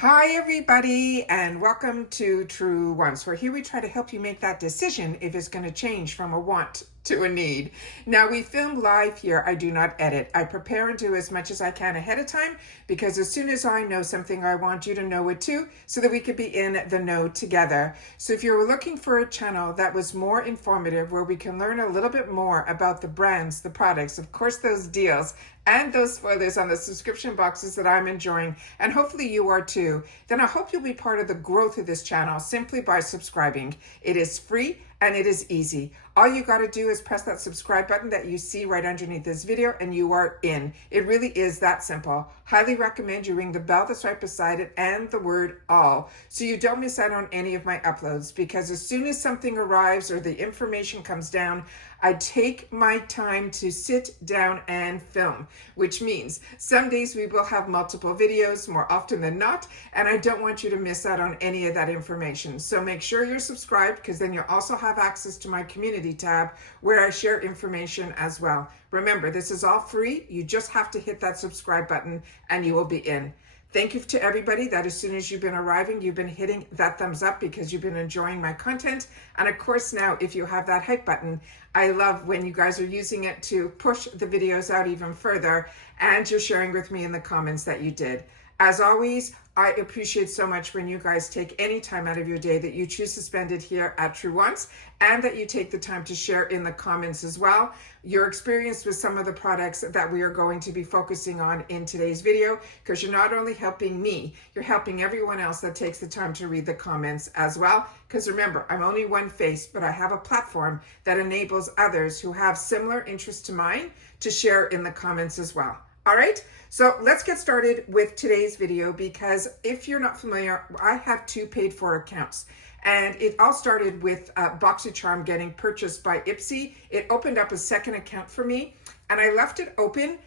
Hi, everybody, and welcome to Truewants, where here we try to help you make that decision if it's going to change from a want to a need. Now, we film live here. I do not edit. I prepare and do as much as I can ahead of time because as soon as I know something, I want you to know it too, so that we could be in the know together. So if you're looking for a channel that was more informative, where we can learn a little bit more about the brands, the products, of course, those deals, and those spoilers on the subscription boxes that I'm enjoying, and hopefully you are too, then I hope you'll be part of the growth of this channel simply by subscribing. It is free and it is easy. All you got to do is press that subscribe button that you see right underneath this video and you are in. It really is that simple. Highly recommend you ring the bell that's right beside it and the word all, so you don't miss out on any of my uploads, because as soon as something arrives or the information comes down, I take my time to sit down and film, which means some days we will have multiple videos, more often than not, and I don't want you to miss out on any of that information. So make sure you're subscribed, because then you'll also have access to my community tab where I share information as well. Remember, this is all free. You just have to hit that subscribe button and you will be in. Thank you to everybody that as soon as you've been arriving, you've been hitting that thumbs up because you've been enjoying my content. And of course, now, if you have that hype button, I love when you guys are using it to push the videos out even further, and you're sharing with me in the comments that you did. As always, I appreciate so much when you guys take any time out of your day that you choose to spend it here at Truewants, and that you take the time to share in the comments as well your experience with some of the products that we are going to be focusing on in today's video, because you're not only helping me, you're helping everyone else that takes the time to read the comments as well. Because remember, I'm only one face, but I have a platform that enables others who have similar interests to mine to share in the comments as well. All right, so let's get started with today's video, because if you're not familiar, I have two paid for accounts. And it all started with BoxyCharm getting purchased by IPSY. It opened up a second account for me, and I left it open.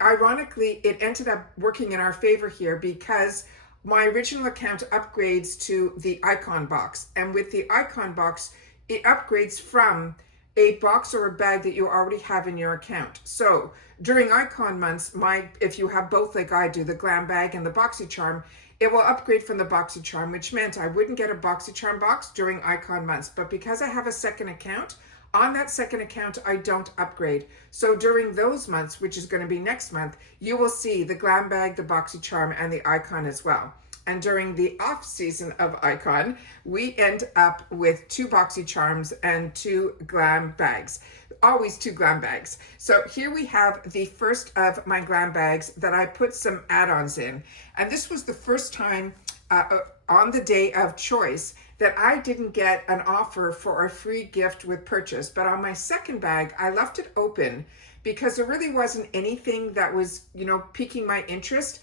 Ironically, it ended up working in our favor here, because my original account upgrades to the icon box. And with the icon box, it upgrades from a box or a bag that you already have in your account. So during icon months, if you have both like I do, the GlamBag and the BoxyCharm, it will upgrade from the BoxyCharm, which meant I wouldn't get a BoxyCharm box during icon months. But because I have a second account, on that second account, I don't upgrade. So during those months, which is going to be next month, you will see the GlamBag, the BoxyCharm, and the icon as well. And during the off season of icon, we end up with 2 BoxyCharms and 2 GlamBags. Always 2 GlamBags. So here we have the first of my GlamBags that I put some add-ons in. And this was the first time on the day of choice that I didn't get an offer for a free gift with purchase. But on my second bag, I left it open because there really wasn't anything that was, piquing my interest.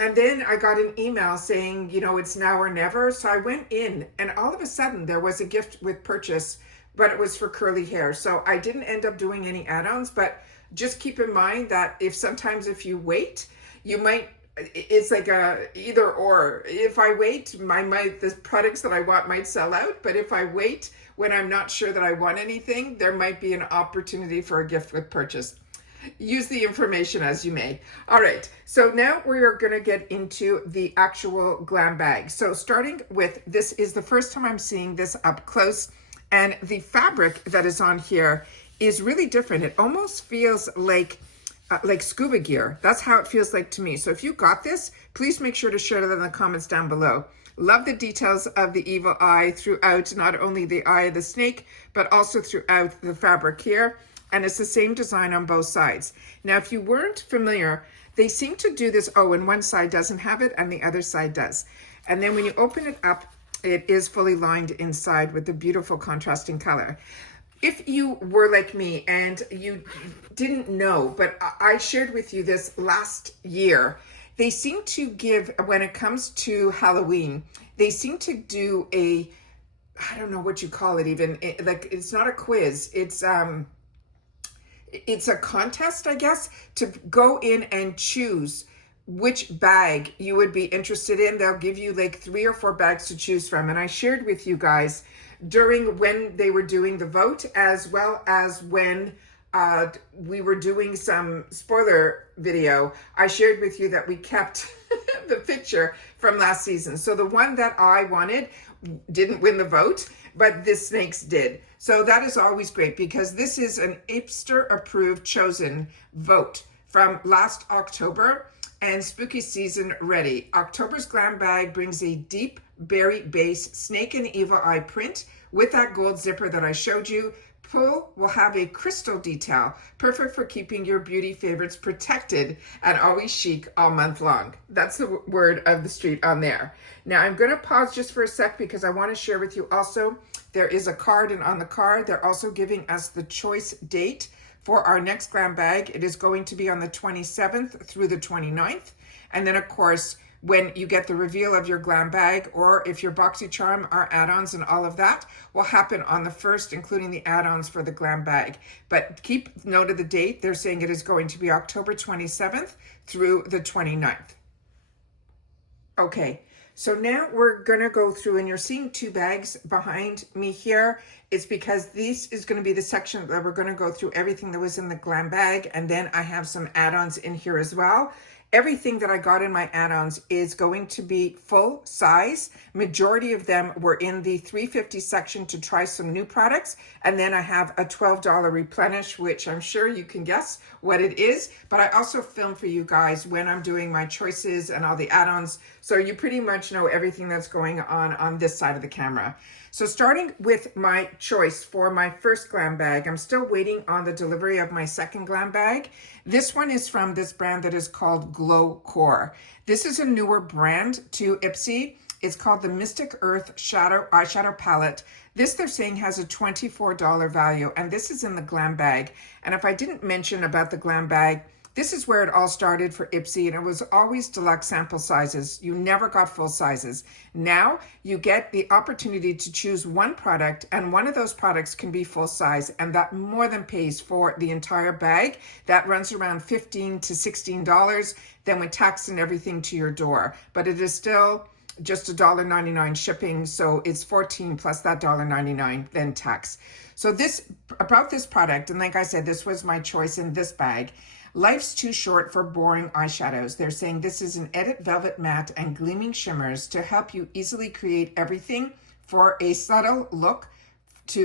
And then I got an email saying, it's now or never. So I went in, and all of a sudden there was a gift with purchase, but it was for curly hair. So I didn't end up doing any add-ons, but just keep in mind that if you wait, you might, it's like a either or. If I wait, the products that I want might sell out, but if I wait when I'm not sure that I want anything, there might be an opportunity for a gift with purchase. Use the information as you may. All right, so now we're going to get into the actual GlamBag. So starting with, this is the first time I'm seeing this up close, and the fabric that is on here is really different. It almost feels like scuba gear. That's how it feels like to me. So if you got this, please make sure to share that in the comments down below. Love the details of the evil eye throughout, not only the eye of the snake, but also throughout the fabric here. And it's the same design on both sides. Now, if you weren't familiar, they seem to do this, and one side doesn't have it and the other side does. And then when you open it up, it is fully lined inside with the beautiful contrasting color. If you were like me and you didn't know, but I shared with you this last year, they seem to give, when it comes to Halloween, they seem to do I don't know what you call it even, it's not a quiz, it's a contest, I guess, to go in and choose which bag you would be interested in. They'll give you like 3 or 4 bags to choose from. And I shared with you guys during when they were doing the vote, as well as when we were doing some spoiler video, I shared with you that we kept the picture from last season. So the one that I wanted didn't win the vote, but this snakes did. So that is always great because this is an IPSY approved chosen vote from last October and spooky season ready. October's GlamBag brings a deep berry base snake and evil eye print with that gold zipper that I showed you. Pull will have a crystal detail, perfect for keeping your beauty favorites protected and always chic all month long. That's the word of the street on there. Now I'm going to pause just for a sec because I want to share with you also, there is a card, and on the card they're also giving us the choice date for our next GlamBag. It is going to be on the 27th through the 29th. And then of course, when you get the reveal of your GlamBag, or if your BoxyCharm, our add-ons and all of that will happen on the 1st, including the add-ons for the GlamBag. But keep note of the date. They're saying it is going to be October 27th through the 29th. Okay, so now we're gonna go through, and you're seeing two bags behind me here. It's because this is gonna be the section that we're gonna go through everything that was in the GlamBag, and then I have some add-ons in here as well. Everything that I got in my add-ons is going to be full size. Majority of them were in the $350 section to try some new products. And then I have a $12 replenish, which I'm sure you can guess what it is. But I also film for you guys when I'm doing my choices and all the add-ons. So you pretty much know everything that's going on this side of the camera. So starting with my choice for my first GlamBag, I'm still waiting on the delivery of my second GlamBag. This one is from this brand that is called Glow Core. This is a newer brand to IPSY. It's called the Mystic Earth Eyeshadow Palette. This, they're saying, has a $24 value, and this is in the GlamBag. And if I didn't mention about the GlamBag, this is where it all started for IPSY, and it was always deluxe sample sizes. You never got full sizes. Now you get the opportunity to choose one product, and one of those products can be full size, and that more than pays for the entire bag. That runs around $15 to $16, then with tax and everything to your door. But it is still just $1.99 shipping, so it's $14 plus that $1.99 then tax. So this, about this product, and like I said, this was my choice in this bag. Life's too short for boring eyeshadows. They're saying this is an Edit Velvet Matte and Gleaming Shimmers to help you easily create everything for a subtle look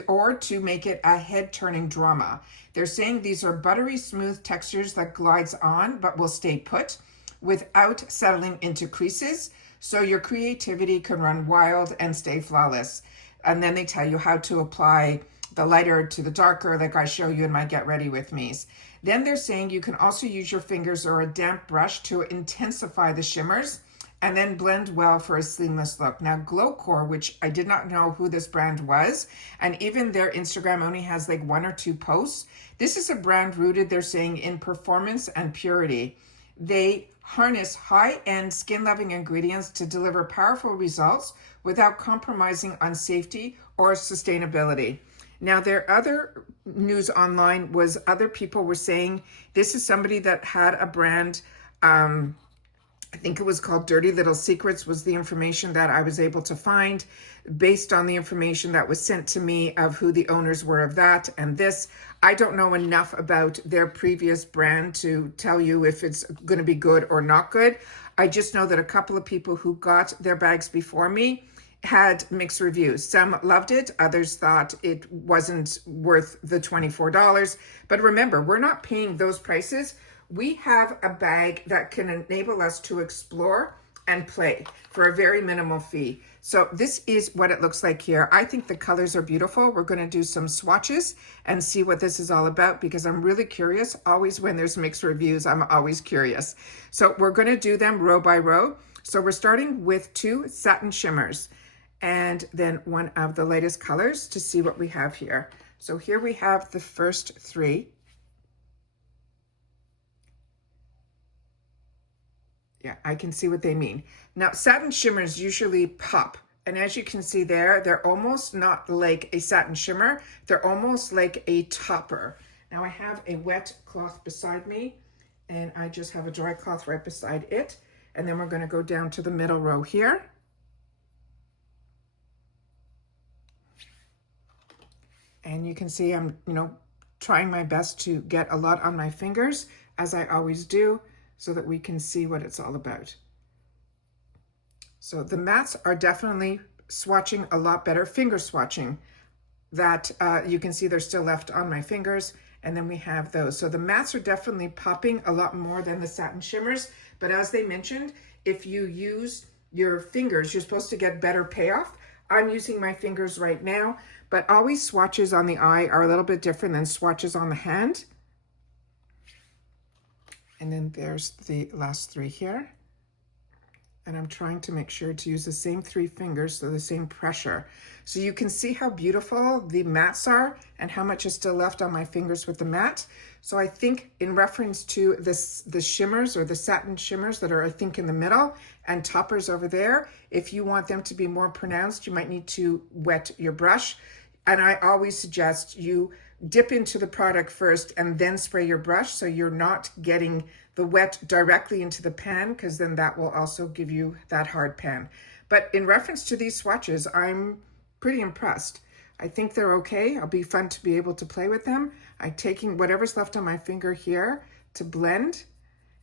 or to make it a head-turning drama. They're saying these are buttery smooth textures that glides on but will stay put without settling into creases, so your creativity can run wild and stay flawless. And then they tell you how to apply the lighter to the darker, like I show you in my Get Ready With Me's. Then they're saying you can also use your fingers or a damp brush to intensify the shimmers and then blend well for a seamless look. Now, Glow Core, which I did not know who this brand was, and even their Instagram only has like 1 or 2 posts. This is a brand rooted, they're saying, in performance and purity. They harness high-end skin-loving ingredients to deliver powerful results without compromising on safety or sustainability. Now, their other news online was other people were saying this is somebody that had a brand, I think it was called Dirty Little Secrets, was the information that I was able to find based on the information that was sent to me of who the owners were of that and this. I don't know enough about their previous brand to tell you if it's going to be good or not good. I just know that a couple of people who got their bags before me had mixed reviews. Some loved it, others thought it wasn't worth the $24. But remember, we're not paying those prices. We have a bag that can enable us to explore and play for a very minimal fee. So this is what it looks like here. I think the colors are beautiful. We're going to do some swatches and see what this is all about because I'm really curious. Always when there's mixed reviews, I'm always curious. So we're going to do them row by row. So we're starting with 2 satin shimmers and then one of the latest colors to see what we have here. So here we have the first 3. Yeah, I can see what they mean. Now, satin shimmers usually pop. And as you can see there, they're almost not like a satin shimmer. They're almost like a topper. Now I have a wet cloth beside me and I just have a dry cloth right beside it. And then we're going to go down to the middle row here. And you can see I'm, trying my best to get a lot on my fingers, as I always do, so that we can see what it's all about. So the mattes are definitely swatching a lot better, finger swatching. That you can see they're still left on my fingers, and then we have those. So the mattes are definitely popping a lot more than the satin shimmers, but as they mentioned, if you use your fingers, you're supposed to get better payoff. I'm using my fingers right now, but always swatches on the eye are a little bit different than swatches on the hand. And then there's the last three here. And I'm trying to make sure to use the same three fingers, so the same pressure. So you can see how beautiful the mattes are and how much is still left on my fingers with the matte. So I think in reference to the shimmers or the satin shimmers that are, I think, in the middle and toppers over there, if you want them to be more pronounced, you might need to wet your brush. And I always suggest you dip into the product first and then spray your brush, so you're not getting the wet directly into the pan, because then that will also give you that hard pan. But in reference to these swatches, I'm pretty impressed. I think they're okay. It'll be fun to be able to play with them. I'm taking whatever's left on my finger here to blend,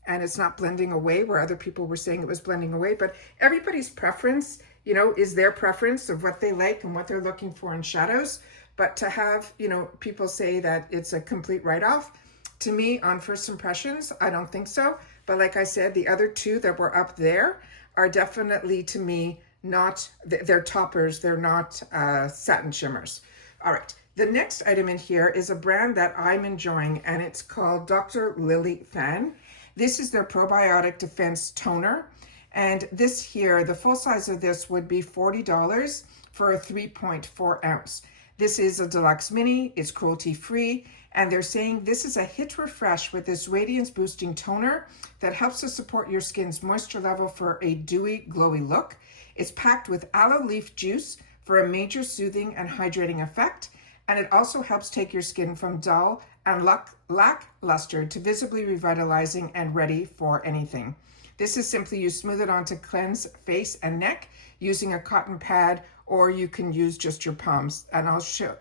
and it's not blending away where other people were saying it was blending away, but everybody's preference, you know, is their preference of what they like and what they're looking for in shadows. But to have, you know, people say that it's a complete write-off, to me, on first impressions, I don't think so. But like I said, the other two that were up there are definitely, to me, not, they're toppers, they're not satin shimmers. All right, the next item in here is a brand that I'm enjoying, and it's called Dr. Lily Fan. This is their Probiotic Defense Toner. And this here, the full size of this would be $40 for a 3.4 ounce. This is a deluxe mini, it's cruelty-free, and they're saying this is a hit refresh with this radiance boosting toner that helps to support your skin's moisture level for a dewy, glowy look. It's packed with aloe leaf juice for a major soothing and hydrating effect, and it also helps take your skin from dull and lackluster to visibly revitalizing and ready for anything. This is simply you smooth it onto cleanse face and neck using a cotton pad, or you can use just your palms. And I'll show,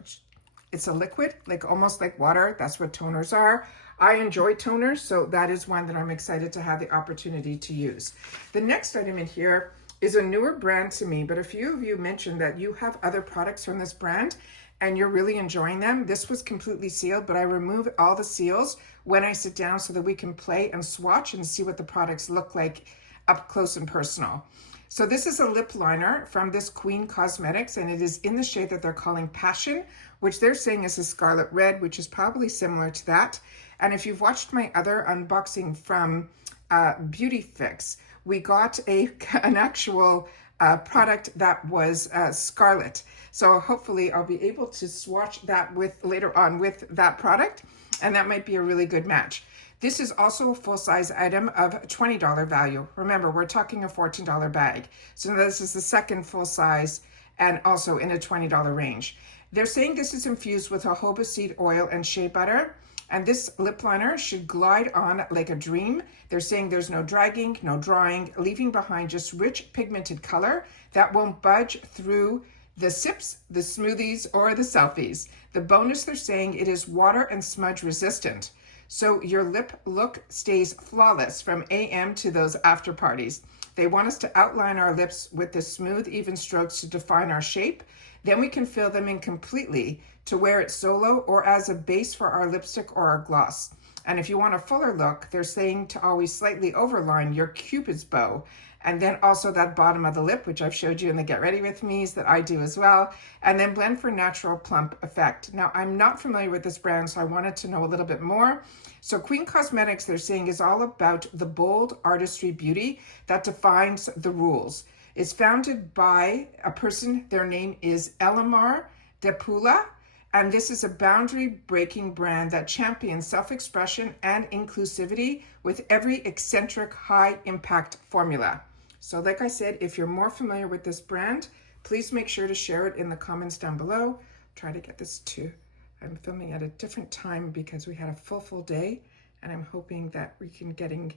it's a liquid, like almost like water. That's what toners are. I enjoy toners, so that is one that I'm excited to have the opportunity to use. The next item in here is a newer brand to me, but a few of you mentioned that you have other products from this brand and you're really enjoying them. This was completely sealed, but I remove all the seals when I sit down so that we can play and swatch and see what the products look like up close and personal. So this is a lip liner from this Queen Cosmetics, and it is in the shade that they're calling Passion, which they're saying is a scarlet red, which is probably similar to that. And if you've watched my other unboxing from Beauty Fix, we got an actual product that was scarlet. So hopefully I'll be able to swatch that with later on with that product, and that might be a really good match. This is also a full-size item of $20 value. Remember, we're talking a $14 bag. So this is the second full size and also in a $20 range. They're saying this is infused with jojoba seed oil and shea butter, and this lip liner should glide on like a dream. They're saying there's no dragging, no drying, leaving behind just rich pigmented color that won't budge through the sips, the smoothies, or the selfies. The bonus, they're saying it is water and smudge resistant. So your lip look stays flawless from AM to those after parties. They want us to outline our lips with the smooth, even strokes to define our shape. Then we can fill them in completely to wear it solo or as a base for our lipstick or our gloss. And if you want a fuller look, they're saying to always slightly overline your Cupid's bow. And then also that bottom of the lip, which I've showed you in the Get Ready With Me's that I do as well. And then blend for natural plump effect. Now, I'm not familiar with this brand, so I wanted to know a little bit more. So Queen Cosmetics, they're saying, is all about the bold artistry beauty that defines the rules. It's founded by a person, their name is Elamar Depula, and this is a boundary-breaking brand that champions self-expression and inclusivity with every eccentric high-impact formula. So like I said, if you're more familiar with this brand, please make sure to share it in the comments down below. Try to get this to, I'm filming at a different time because we had a full day, and I'm hoping that we can getting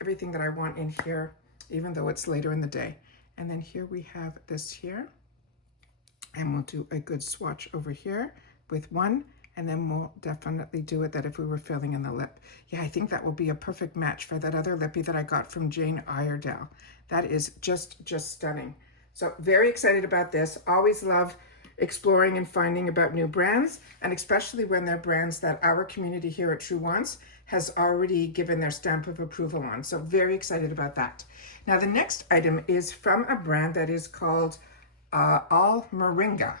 everything that I want in here, even though it's later in the day. And then here we have this here, and we'll do a good swatch over here with one, And then we'll definitely do it that if we were filling in the lip. Yeah, I think that will be a perfect match for that other lippy that I got from Jane Iredale. That is just stunning. So very excited about this. Always love exploring and finding about new brands, and especially when they're brands that our community here at Truewants has already given their stamp of approval on. So very excited about that. Now the next item is from a brand that is called All Moringa.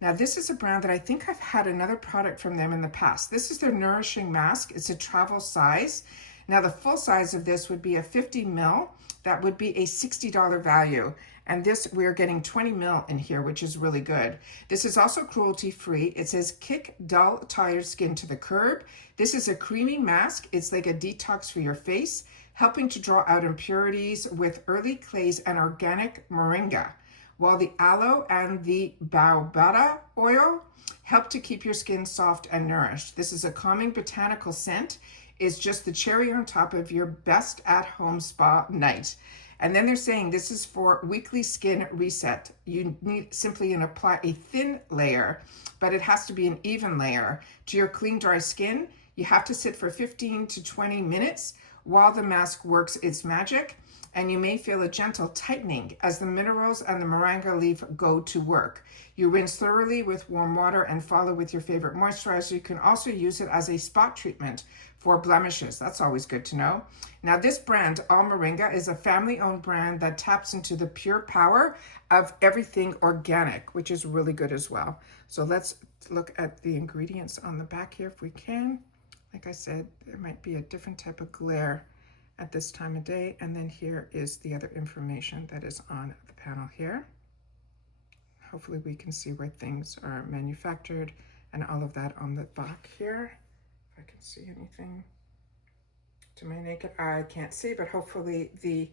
Now this is a brand that I think I've had another product from them in the past. This is their Nourishing Mask. It's a travel size. Now the full size of this would be a 50 ml. That would be a $60 value. And this, we're getting 20 ml in here, which is really good. This is also cruelty free. It says kick dull, tired skin to the curb. This is a creamy mask. It's like a detox for your face, helping to draw out impurities with early clays and organic moringa, while the aloe and the baobaba oil help to keep your skin soft and nourished. This is a calming botanical scent. It's just the cherry on top of your best at-home spa night. And then they're saying this is for weekly skin reset. You need simply apply a thin layer, but it has to be an even layer to your clean, dry skin. You have to sit for 15 to 20 minutes while the mask works its magic. And you may feel a gentle tightening as the minerals and the moringa leaf go to work. You rinse thoroughly with warm water and follow with your favorite moisturizer. You can also use it as a spot treatment for blemishes. That's always good to know. Now this brand, All Moringa, is a family-owned brand that taps into the pure power of everything organic, which is really good as well. So let's look at the ingredients on the back here if we can. Like I said, there might be a different type of glare at this time of day. And then here is the other information that is on the panel here. Hopefully we can see where things are manufactured and all of that on the back here. If I can see anything. To my naked eye, I can't see, but hopefully the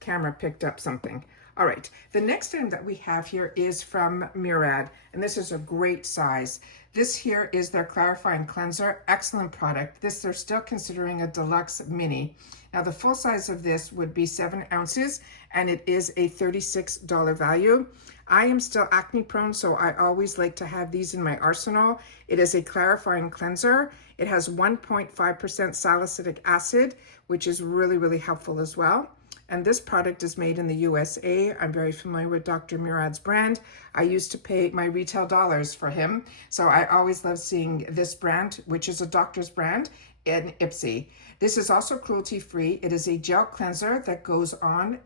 camera picked up something. All right, the next item that we have here is from Murad, and this is a great size. This here is their clarifying cleanser, excellent product. This they're still considering a deluxe mini. Now the full size of this would be 7 ounces, and it is a $36 value. I am still acne prone, so I always like to have these in my arsenal. It is a clarifying cleanser. It has 1.5% salicylic acid, which is really helpful as well. And this product is made in the USA. I'm very familiar with Dr. Murad's brand. I used to pay my retail dollars for him. So I always love seeing this brand, which is a doctor's brand in IPSY. This is also cruelty free. It is a gel cleanser that goes on,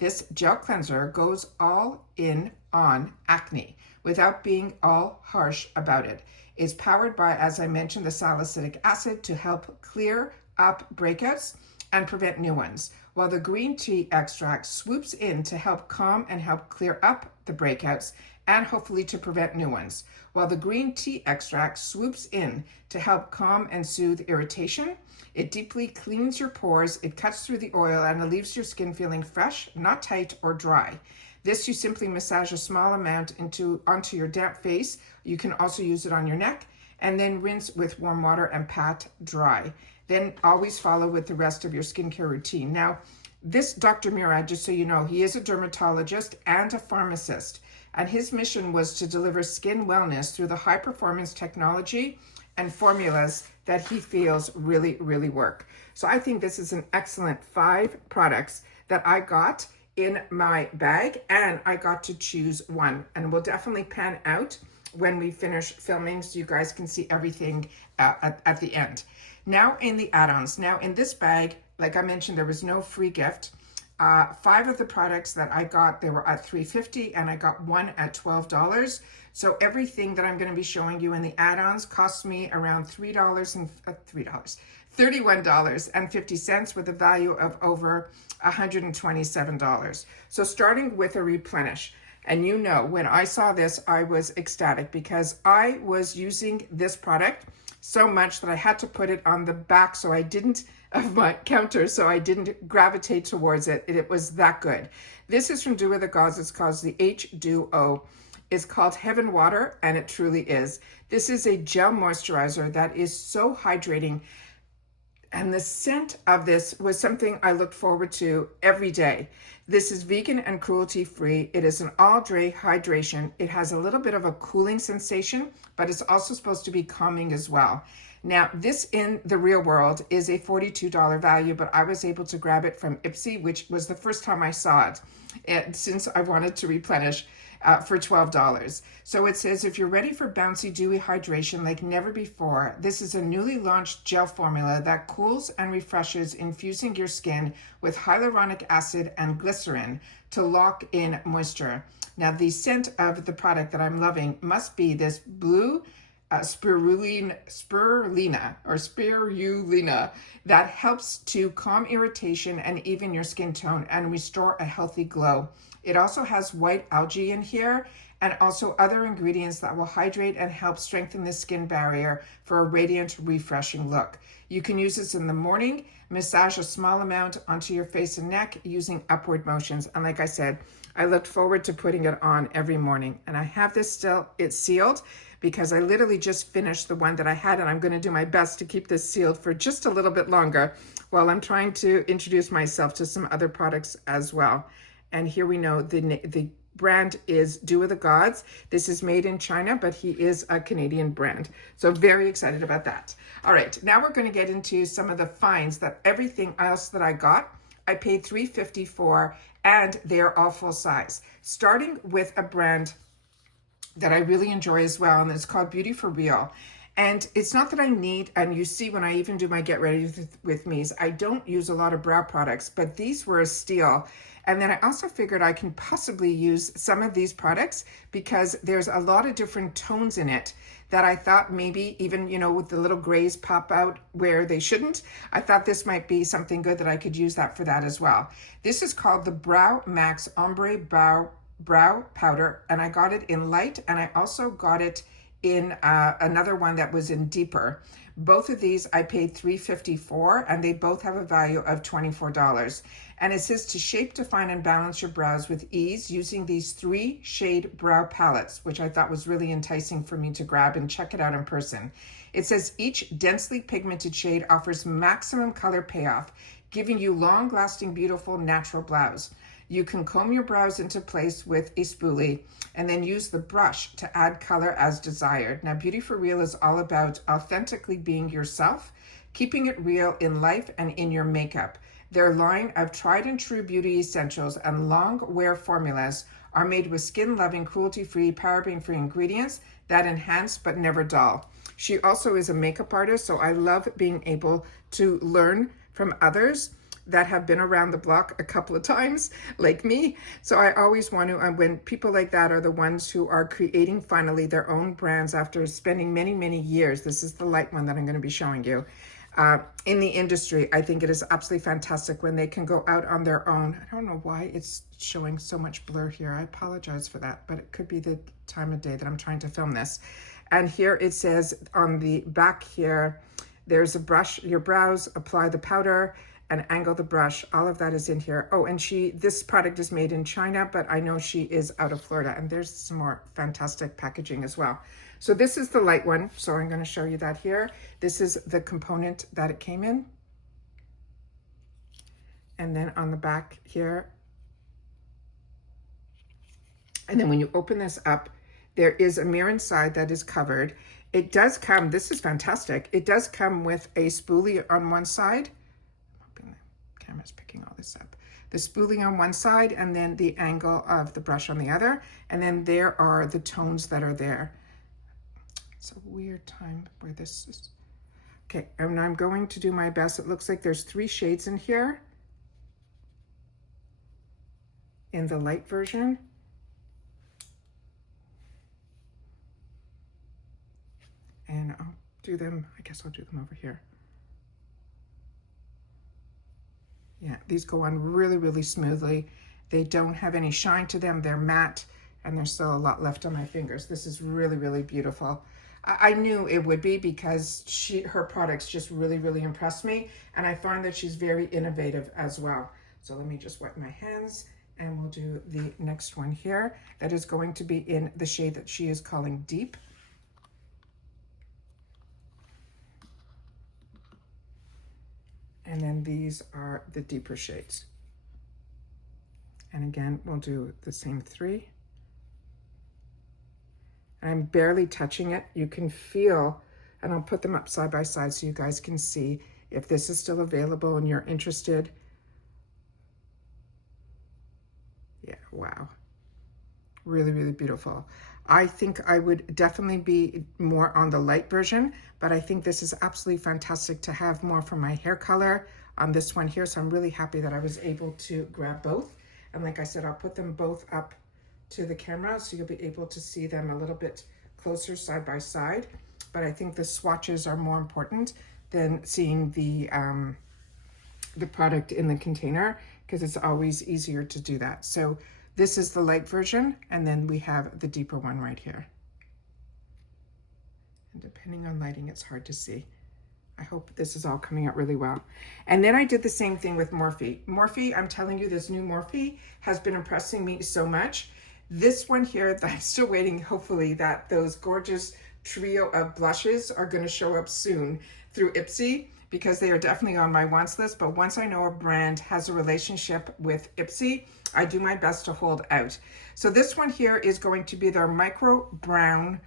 this gel cleanser goes all in on acne without being all harsh about it. It's powered by, as I mentioned, the salicylic acid to help clear up breakouts and prevent new ones, while the green tea extract swoops in to help calm and help clear up the breakouts and hopefully to prevent new ones, while the green tea extract swoops in to help calm and soothe irritation. It deeply cleans your pores, it cuts through the oil, and it leaves your skin feeling fresh, not tight or dry. This, you simply massage a small amount onto your damp face. You can also use it on your neck, and then rinse with warm water and pat dry. Then always follow with the rest of your skincare routine. Now, this Dr. Murad, just so you know, he is a dermatologist and a pharmacist, and his mission was to deliver skin wellness through the high-performance technology and formulas that he feels really work. So I think this is an excellent 5 products that I got in my bag, and I got to choose one, and we'll definitely pan out when we finish filming so you guys can see everything at the end. Now in the add-ons. Now in this bag, like I mentioned, there was no free gift. 5 of the products that I got, they were at $3.50, and I got 1 at $12. So everything that I'm going to be showing you in the add-ons cost me around $31.50 with a value of over $127. So starting with a replenish. And you know, when I saw this, I was ecstatic because I was using this product so much that I had to put it on the back of my counter so I didn't gravitate towards it. It was that good. This is from Dew with the Gods. It's called the H2O. It's called Heaven Water, and it truly is. This is a gel moisturizer that is so hydrating. And the scent of this was something I looked forward to every day. This is vegan and cruelty-free. It is an all-day hydration. It has a little bit of a cooling sensation, but it's also supposed to be calming as well. Now, this in the real world is a $42 value, but I was able to grab it from IPSY, which was the first time I saw it, and since I wanted to replenish, for $12. So it says, if you're ready for bouncy, dewy hydration like never before, this is a newly launched gel formula that cools and refreshes, infusing your skin with hyaluronic acid and glycerin to lock in moisture. Now, the scent of the product that I'm loving must be this blue spirulina that helps to calm irritation and even your skin tone and restore a healthy glow. It also has white algae in here and also other ingredients that will hydrate and help strengthen the skin barrier for a radiant, refreshing look. You can use this in the morning, massage a small amount onto your face and neck using upward motions. And like I said, I looked forward to putting it on every morning. And I have this still, it's sealed because I literally just finished the one that I had, and I'm going to do my best to keep this sealed for just a little bit longer while I'm trying to introduce myself to some other products as well. And here we know the brand is Dew of the Gods. This is made in China, but he is a Canadian brand. So very excited about that. All right, now we're going to get into some of the finds that everything else that I got, I paid $3.50 for, and they're all full size. Starting with a brand that I really enjoy as well, and it's called Beauty for Real. And it's not that I need, and you see when I even do my Get Ready with Me's, I don't use a lot of brow products, but these were a steal. And then I also figured I can possibly use some of these products because there's a lot of different tones in it that I thought maybe even, you know, with the little grays pop out where they shouldn't, I thought this might be something good that I could use that for that as well. This is called the Brow Max Ombre Brow Powder, and I got it in light, and I also got it in another one that was in deeper. Both of these I paid $3.50 for, and they both have a value of $24. And it says to shape, define, and balance your brows with ease using these 3-shade brow palettes, which I thought was really enticing for me to grab and check it out in person. It says each densely pigmented shade offers maximum color payoff, giving you long-lasting, beautiful, natural brows. You can comb your brows into place with a spoolie and then use the brush to add color as desired. Now, Beauty for Real is all about authentically being yourself, keeping it real in life and in your makeup. Their line of tried and true beauty essentials and long wear formulas are made with skin-loving, cruelty-free, paraben-free ingredients that enhance but never dull. She also is a makeup artist, so I love being able to learn from others that have been around the block a couple of times, like me. So I always want to, when people like that are the ones who are creating finally their own brands after spending many, many years, this is the light one that I'm going to be showing you, in the industry, I think it is absolutely fantastic when they can go out on their own. I don't know why it's showing so much blur here. I apologize for that, but it could be the time of day that I'm trying to film this. And here it says on the back here, there's a brush, your brows, apply the powder, and angle the brush. All of that is in here. Oh, and this product is made in China, but I know she is out of Florida, and there's some more fantastic packaging as well. So this is the light one, so I'm going to show you that here. This is the component that it came in. And then on the back here. And then when you open this up, there is a mirror inside that is covered. It does come, this is fantastic, it does come with a spoolie on one side. Camera's picking all this up. The spoolie on one side and then the angle of the brush on the other. And then there are the tones that are there. It's a weird time where this is. Okay, and I'm going to do my best. It looks like there's 3 shades in here in the light version. And I'll do them, I guess I'll do them over here. Yeah, these go on really, really smoothly. They don't have any shine to them. They're matte, and there's still a lot left on my fingers. This is really, really beautiful. I knew it would be because her products just really, really impressed me, and I find that she's very innovative as well. So let me just wet my hands, and we'll do the next one here. That is going to be in the shade that she is calling Deep. And then these are the deeper shades. And again, we'll do the same 3. I'm barely touching it. You can feel, and I'll put them up side by side so you guys can see if this is still available and you're interested. Yeah, wow. Really, really beautiful. I think I would definitely be more on the light version, but I think this is absolutely fantastic to have more for my hair color on this one here. So I'm really happy that I was able to grab both. And like I said, I'll put them both up to the camera so you'll be able to see them a little bit closer side by side. But I think the swatches are more important than seeing the product in the container, because it's always easier to do that. So this is the light version, and then we have the deeper one right here. And depending on lighting, it's hard to see. I hope this is all coming out really well. And then I did the same thing with Morphe. Morphe, I'm telling you, this new Morphe has been impressing me so much. This one here, that I'm still waiting, hopefully, that those gorgeous trio of blushes are going to show up soon through IPSY, because they are definitely on my wants list. But once I know a brand has a relationship with IPSY, I do my best to hold out. So this one here is going to be their micro brown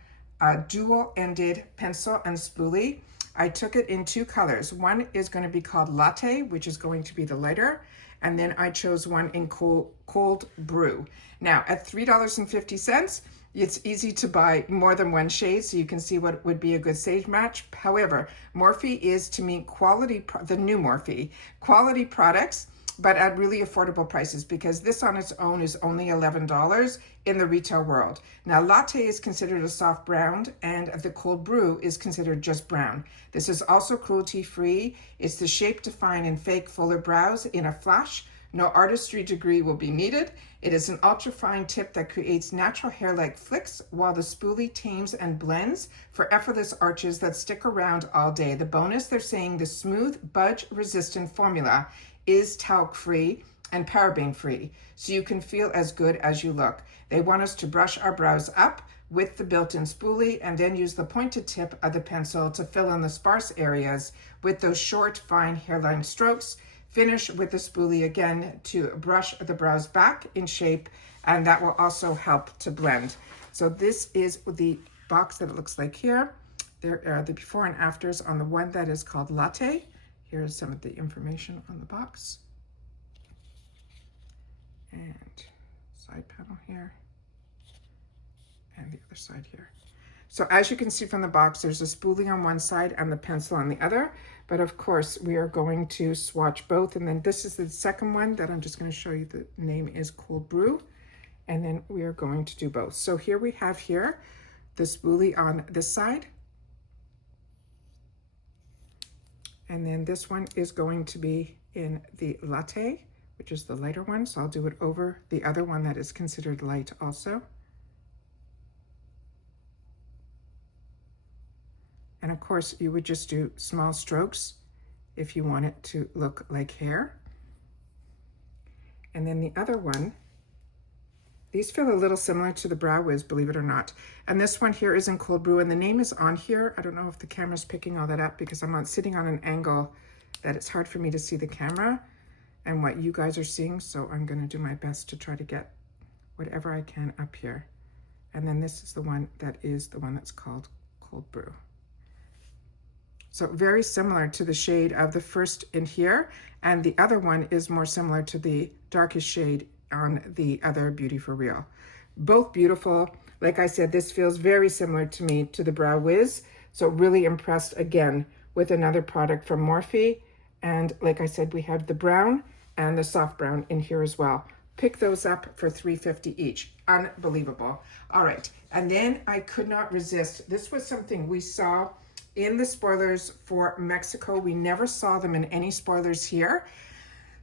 dual-ended pencil and spoolie. I took it in 2 colors. One is going to be called Latte, which is going to be the lighter. And then I chose one in cold brew. Now at $3.50, it's easy to buy more than one shade, so you can see what would be a good shade match. However, Morphe is, to me, quality, the new Morphe, quality products, but at really affordable prices, because this on its own is only $11 in the retail world. Now, Latte is considered a soft brown, and the cold brew is considered just brown. This is also cruelty-free. It's the shape define and fake fuller brows in a flash. No artistry degree will be needed. It is an ultra-fine tip that creates natural hair-like flicks, while the spoolie tames and blends for effortless arches that stick around all day. The bonus, they're saying the smooth, budge-resistant formula is talc-free and paraben-free, so you can feel as good as you look. They want us to brush our brows up with the built-in spoolie and then use the pointed tip of the pencil to fill in the sparse areas with those short, fine hairline strokes. Finish with the spoolie again to brush the brows back in shape, and that will also help to blend. So this is the box that it looks like here. There are the before and afters on the one that is called Latte. Here's some of the information on the box. And side panel here. And the other side here. So as you can see from the box, there's a spoolie on one side and the pencil on the other. But of course, we are going to swatch both. And then this is the second one that I'm just going to show you. The name is Cold Brew. And then we are going to do both. So here we have here the spoolie on this side. And then this one is going to be in the Latte, which is the lighter one. So I'll do it over the other one that is considered light also. And of course, you would just do small strokes if you want it to look like hair. And then the other one, these feel a little similar to the Brow Wiz, believe it or not. And this one here is in Cold Brew, and the name is on here. I don't know if the camera's picking all that up because I'm sitting on an angle that it's hard for me to see the camera and what you guys are seeing. So I'm going to do my best to try to get whatever I can up here. And then this is the one that is the one that's called Cold Brew. So very similar to the shade of the first in here, and the other one is more similar to the darkest shade on the other Beauty for Real. Both beautiful. Like I said, this feels very similar to me to the Brow Wiz. So really impressed again with another product from Morphe. And like I said, we have the brown and the soft brown in here as well. Pick those up for $3.50 each. Unbelievable. All right, and then I could not resist. This was something we saw in the spoilers for Mexico. We never saw them in any spoilers here.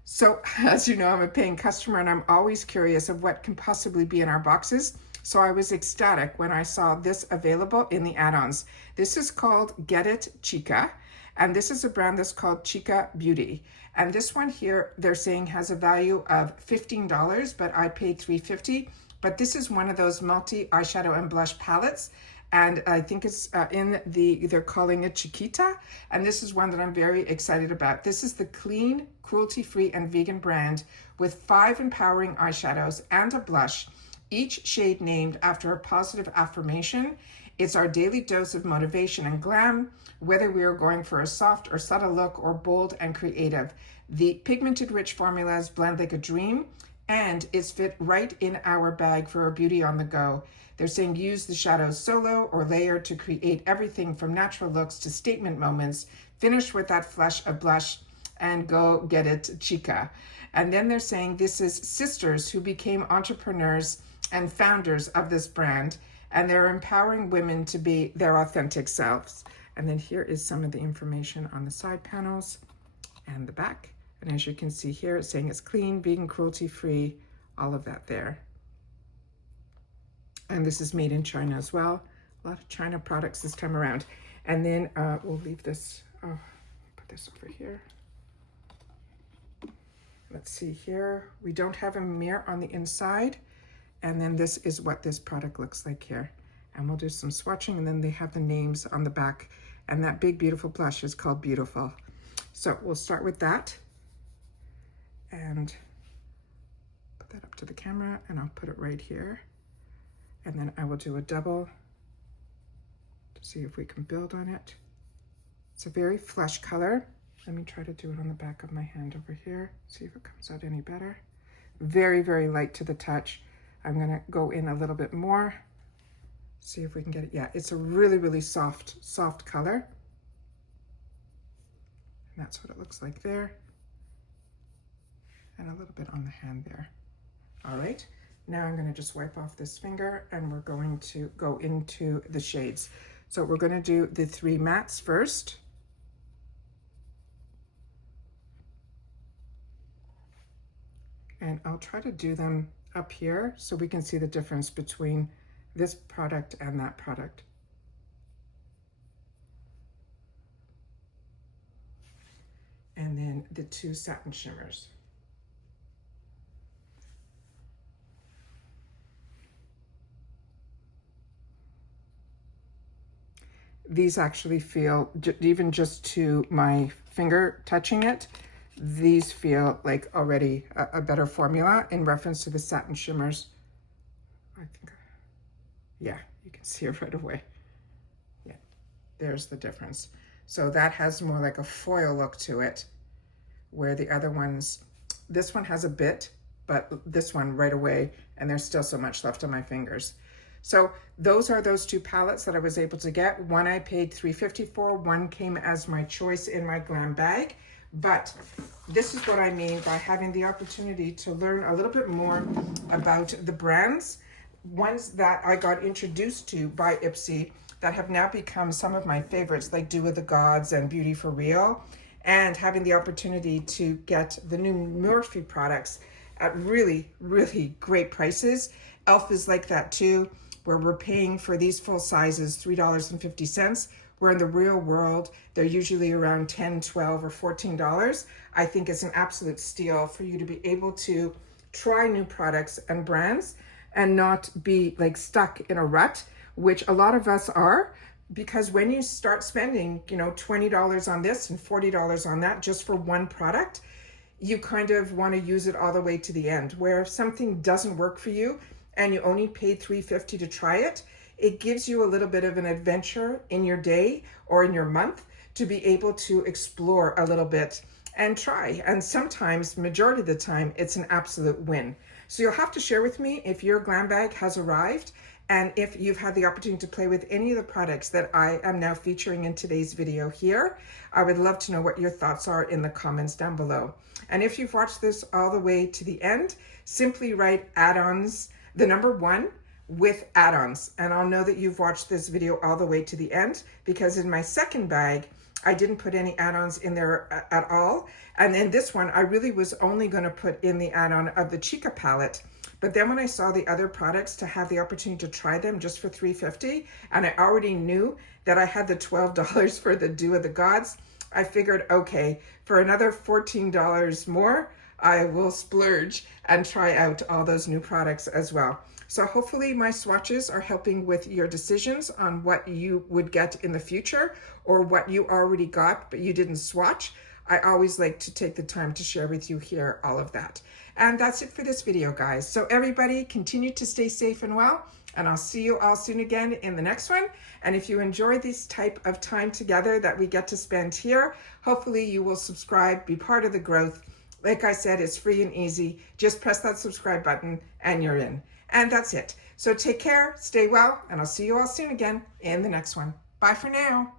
So as you know, I'm a paying customer and I'm always curious of what can possibly be in our boxes. So I was ecstatic when I saw this available in the add-ons. This is called Get It Chica. And this is a brand that's called Chica Beauty. And this one here, they're saying has a value of $15, but I paid $3.50. But this is one of those multi eyeshadow and blush palettes. And I think it's they're calling it Chiquita. And this is one that I'm very excited about. This is the clean, cruelty-free, and vegan brand with 5 empowering eyeshadows and a blush, each shade named after a positive affirmation. It's our daily dose of motivation and glam, whether we are going for a soft or subtle look or bold and creative. The pigmented rich formulas blend like a dream, and it's fit right in our bag for our beauty on the go. They're saying use the shadows solo or layer to create everything from natural looks to statement moments. Finish with that flush of blush and go get it, chica. And then they're saying this is sisters who became entrepreneurs and founders of this brand, and they're empowering women to be their authentic selves. And then here is some of the information on the side panels and the back. And as you can see here, it's saying it's clean, vegan, cruelty-free, all of that there. And this is made in China as well. A lot of China products this time around. And then we'll leave this, put this over here. Let's see here. We don't have a mirror on the inside. And then this is what this product looks like here. And we'll do some swatching, and then they have the names on the back. And that big, beautiful blush is called Beautiful. So we'll start with that. And put that up to the camera, and I'll put it right here. And then I will do a double to see if we can build on it. It's a very flesh color. Let me try to do it on the back of my hand over here. See if it comes out any better. Very, very light to the touch. I'm gonna go in a little bit more. See if we can get it. Yeah, it's a really, really soft color. And that's what it looks like there. And a little bit on the hand there. All right, now I'm gonna just wipe off this finger, and we're going to go into the shades. So we're gonna do the 3 mattes first. And I'll try to do them up here so we can see the difference between this product and that product. And then the 2 satin shimmers. These actually feel, even just to my finger touching it, these feel like already a better formula in reference to the satin shimmers. I think, yeah, you can see it right away. Yeah, there's the difference. So that has more like a foil look to it, where the other ones, this one has a bit, but this one right away, and there's still so much left on my fingers. So those are those 2 palettes that I was able to get. One I paid $3.50 for, one came as my choice in my GlamBag. But this is what I mean by having the opportunity to learn a little bit more about the brands, ones that I got introduced to by IPSY that have now become some of my favorites, like Dew of the Gods and Beauty for Real, and having the opportunity to get the new Murphy products at really, really great prices. e.l.f. is like that too, where we're paying for these full sizes $3.50. Where in the real world, they're usually around $10, $12, or $14. I think it's an absolute steal for you to be able to try new products and brands and not be like stuck in a rut, which a lot of us are, because when you start spending, you know, $20 on this and $40 on that just for one product, you kind of want to use it all the way to the end. Where if something doesn't work for you and you only paid $3.50 to try it, it gives you a little bit of an adventure in your day or in your month to be able to explore a little bit and try. And sometimes, majority of the time, it's an absolute win. So you'll have to share with me if your GlamBag has arrived and if you've had the opportunity to play with any of the products that I am now featuring in today's video here. I would love to know what your thoughts are in the comments down below. And if you've watched this all the way to the end, simply write add-ons, the number 1, with add-ons, and I'll know that you've watched this video all the way to the end, because in my second bag I didn't put any add-ons in there at all, and in this one I really was only going to put in the add-on of the Chica palette. But then when I saw the other products, to have the opportunity to try them just for $3.50, and I already knew that I had the $12 for the Dew of the Gods, I figured, okay, for another $14 more, I will splurge and try out all those new products as well. So hopefully my swatches are helping with your decisions on what you would get in the future or what you already got but you didn't swatch. I always like to take the time to share with you here all of that. And that's it for this video, guys. So everybody continue to stay safe and well, and I'll see you all soon again in the next one. And if you enjoy this type of time together that we get to spend here, hopefully you will subscribe, be part of the growth. Like I said, it's free and easy. Just press that subscribe button and you're in. And that's it. So take care, stay well, and I'll see you all soon again in the next one. Bye for now.